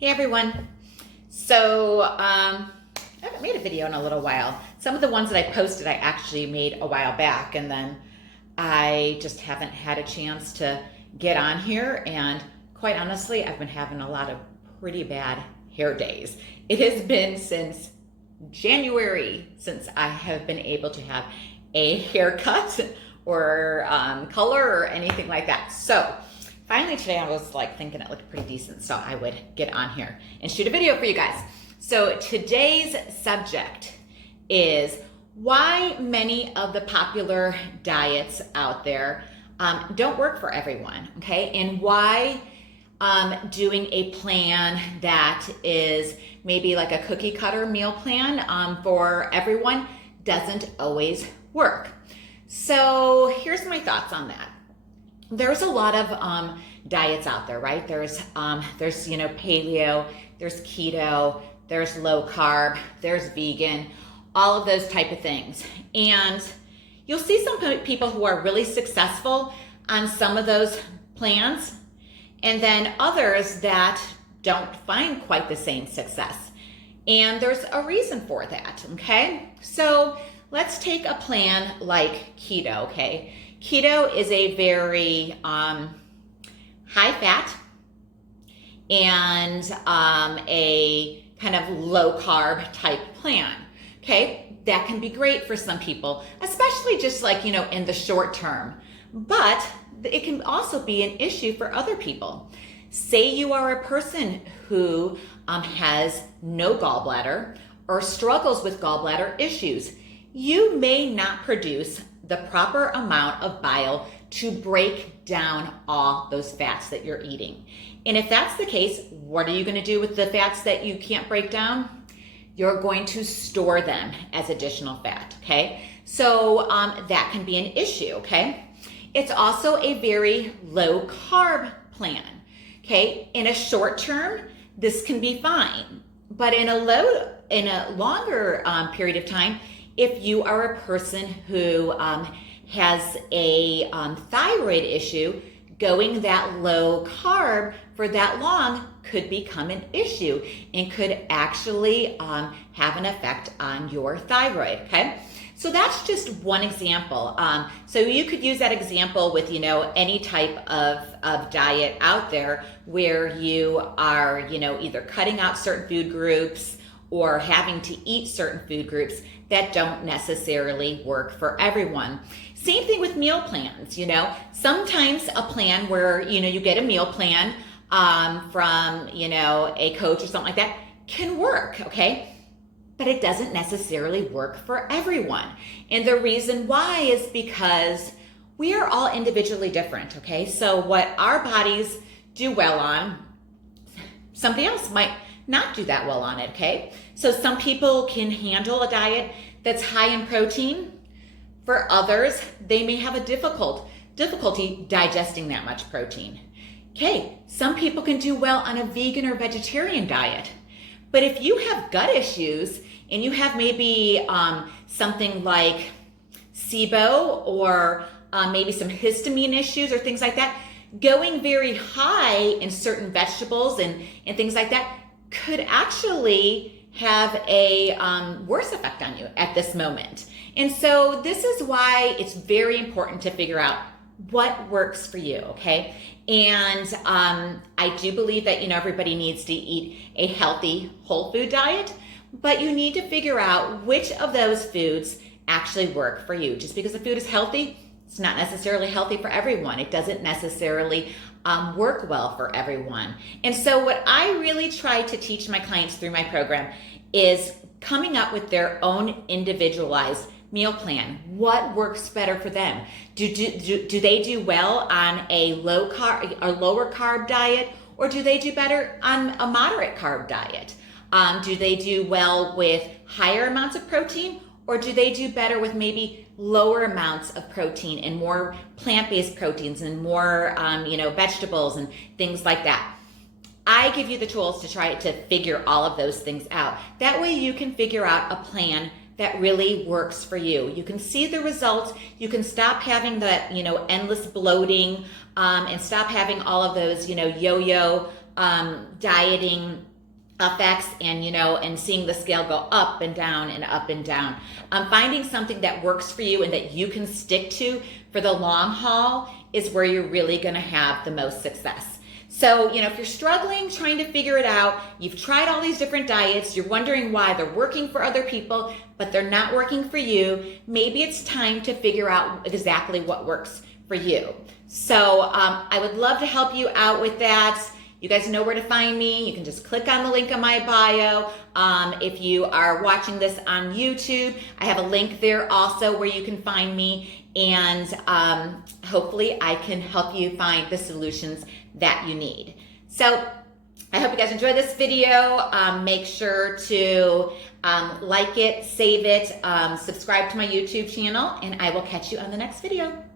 Hey everyone. So I haven't made a video in a little while. Some of the ones that I posted I actually made a while back, and then I just haven't had a chance to get on here. And quite honestly, I've been having a lot of pretty bad hair days. It has been since January since I have been able to have a haircut or color or anything like that. So finally today I was like thinking it looked pretty decent, so I would get on here and shoot a video for you guys. So today's subject is why many of the popular diets out there don't work for everyone, okay? And why doing a plan that is maybe like a cookie cutter meal plan for everyone doesn't always work. So here's my thoughts on that. There's a lot of diets out there, right? There's paleo, there's keto, there's low carb, there's vegan, all of those type of things. And you'll see some people who are really successful on some of those plans, and then others that don't find quite the same success. And there's a reason for that, okay? So let's take a plan like keto, okay? Keto is a very high fat and a kind of low carb type plan, okay? That can be great for some people, especially just like, in the short term. But it can also be an issue for other people. Say you are a person who has no gallbladder or struggles with gallbladder issues. You may not produce the proper amount of bile to break down all those fats that you're eating. And if that's the case, what are you going to do with the fats that you can't break down? You're going to store them as additional fat, okay? So that can be an issue, okay? It's also a very low carb plan, okay? In a short term, this can be fine, but in a longer period of time, if you are a person who has a thyroid issue, going that low carb for that long could become an issue and could actually have an effect on your thyroid, okay? So that's just one example. So you could use that example with, any type of diet out there where you are, either cutting out certain food groups or having to eat certain food groups that don't necessarily work for everyone. Same thing with meal plans, Sometimes a plan where, you get a meal plan from, a coach or something like that can work, okay? But it doesn't necessarily work for everyone. And the reason why is because we are all individually different, okay? So what our bodies do well on, somebody else might not do that well on it, okay? So some people can handle a diet that's high in protein. For others, they may have a difficulty digesting that much protein. Okay, some people can do well on a vegan or vegetarian diet. But if you have gut issues and you have maybe something like SIBO or maybe some histamine issues or things like that, going very high in certain vegetables and things like that could actually have a worse effect on you at this moment. And so this is why it's very important to figure out what works for you, okay? And I do believe that, everybody needs to eat a healthy whole food diet, but you need to figure out which of those foods actually work for you. Just because the food is healthy, it's not necessarily healthy for everyone. It doesn't necessarily work well for everyone. And so what I really try to teach my clients through my program is coming up with their own individualized meal plan. What works better for them? Do they do well on a lower carb diet, or do they do better on a moderate carb diet? Do they do well with higher amounts of protein, or do they do better with maybe lower amounts of protein and more plant-based proteins and more vegetables and things like that? I give you the tools to try to figure all of those things out. That way you can figure out a plan that really works for you. You can see the results. You can stop having that, endless bloating and stop having all of those, yo-yo dieting effects and, and seeing the scale go up and down and up and down. Finding something that works for you and that you can stick to for the long haul is where you're really going to have the most success. So, if you're struggling, trying to figure it out, you've tried all these different diets, you're wondering why they're working for other people, but they're not working for you, maybe it's time to figure out exactly what works for you. So I would love to help you out with that. You guys know where to find me. You can just click on the link in my bio. If you are watching this on YouTube, I have a link there also where you can find me, and hopefully I can help you find the solutions that you need. So I hope you guys enjoyed this video. Make sure to like it, save it, subscribe to my YouTube channel, and I will catch you on the next video.